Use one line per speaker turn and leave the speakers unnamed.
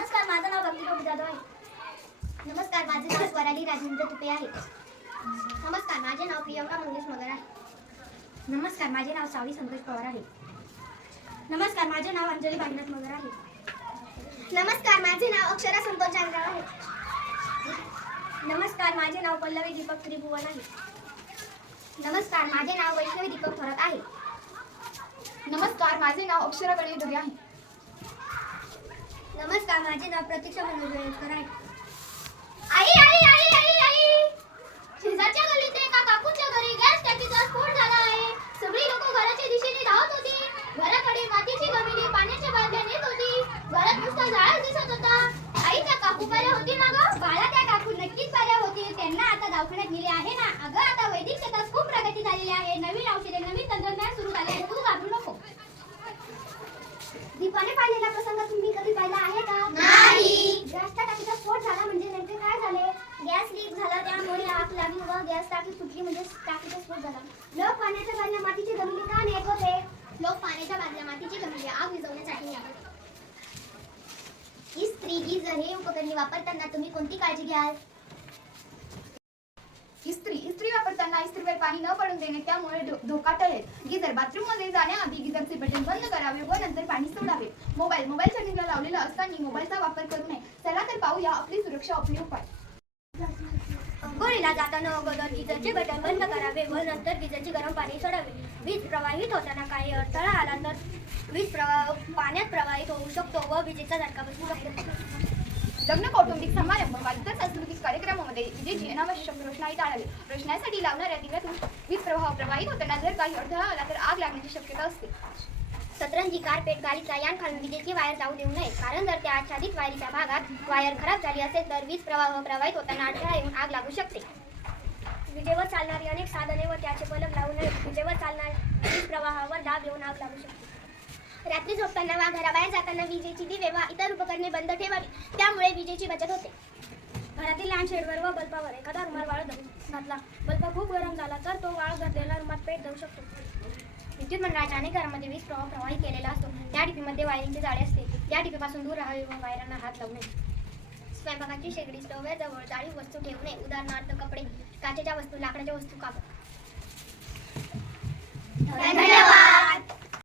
नमस्कार माझं नाव भक्ती प्रभू जाधव आहे. नमस्कार माझे नाव स्वराली राजेंद्र तुपे आहे. नमस्कार माझे नाव प्रियंका मंगेश मगर आहे.
नमस्कार माझे नाव सावी संतोष पवार आहे. नमस्कार माझे नाव अंजली भागनाथ मगर आहे.
नमस्कार माझे नाव अक्षरा संतोष जानगाव आहे.
नमस्कार माझे नाव पल्लवी दीपक त्रिभुवन आहे.
नमस्कार माझे नाव वैष्णवी दीपक फरक आहे.
नमस्कार माझे नाव अक्षरा गणेश ढोरे आहे.
नमस्कार माझे नाव प्रतीक्षा मनोज वेळेकर आहे
आई आई आई आई आई शेजारच्या गल्लीत एका काकूच्या घरी गॅस टाकीचा स्फोट झाला आहे सगळी लोक घराच्या दिशेने धावत होती घराकडे मातीची गमिली पाण्याच्या बादल्या नेत होती घरात नुसता जाळ दिसत होता आई त्या काकू पाऱ्या होती ना ग
बाळा त्या काकू नक्कीच बऱ्या होतील त्यांना आता दवाखान्यात नेले आहे ना अगं आता वैदिक शेतात खूप प्रगती झालेली आहे नवीन औषधे नवीन तंत्रज्ञान सुरू झाले आहे तू घाबरू नको
दीपाने पाहिलेला प्रसंग तुम्ही कधी पाहिला आहे का
नाही.
गॅसच्या टाकीचा स्फोट झाला म्हणजे नेमके काय झाले गॅस लीक झाला त्यामुळे आग लागली व गॅस टाकी तुटली म्हणजे टाकीचा स्फोट झाला. लोक पाण्याच्या बादल्या मातीची गमिली का नेत होते लोक पाण्याच्या बादल्या मातीची गमिली आग विझवण्यासाठी नेत होते इस्त्री गीजर हे उपकरणे वापरताना तुम्ही कोणती काळजी घ्याल?
इस्त्री इस्त्री वापरताना इस्त्रीवर पाणी न पडून देणे त्यामुळे धो- धोका टळेल. गिझर बाथरूममध्ये जाण्याआधी गिझरचे बटन बंद करावे व नंतर पाणी सोडावे. मोबाईल मोबाईल चार्जिंगला लावलेला असताना मोबाईलचा वापर करू नये. चला तर पाहूया आपली सुरक्षा आपली उपाय
अंघोळीला जाताना अगोदर गिजरचे बटन बंद करावे व नंतर गिजरचे गरम पाणी सोडावे. वीज प्रवाहित होताना काही अडथळा आला तर वीज प्रवाह पाण्यात प्रवाहित होऊ शकतो व विजेचा झटका बसू शकतो.
लग्न कौटुंबिक समारंभ वा इतर सांस्कृतिक कार्यक्रमामध्ये विजेची अनावश्यक रोषणाई टाळावी. रोषणाईसाठी लावणाऱ्या दिव्यातून वीज प्रवाह प्रवाहित होताना जर काही अडथळा आला तर आग लागण्याची शक्यता असते.
सतरंजी कार्पेट गाडीचा यान खालून विजेची वायर जाऊ देऊ नये. कारण जर त्या आच्छादित वायरीच्या भागात वायर खराब झाली असेल तर वीज प्रवाह प्रवाहित होताना अडथळा येऊन आग लागू शकते.
विजेवर चालणारी अनेक साधने व त्याचे बल्ब लावू नये. विजेवर चालणारी वीज प्रवाहावर दाब येऊन आग लागू शकते.
रात्री झोपताना वा घराबाहेर जाताना विजेची दिवे वा इतर उपकरणे बंद ठेवावी. त्यामुळे विजेची बचत होते.
घरातील लहान शेडवर व बल्बावर एखादा रुमाल वाळ धरून घातला. बल्ब खूप गरम झाला तर तो वाळ घातलेला रुमाल पेट जाऊ शकतो.
विद्युत मंडळाच्या अनेक घरामध्ये वीज प्रवाह प्रवाहित केलेला असतो. त्या टिपीमध्ये वायरिंगचे जाळे असते. या टिपीपासून दूर राहावे व वायरांना हात लावू नये. स्वयंपाकाची शेगडी स्टोव्हजवळ जाळी वस्तू ठेवू नये. उदाहरणार्थ कपडे काचेच्या वस्तू लाकडाच्या वस्तू कापड
धन्यवाद.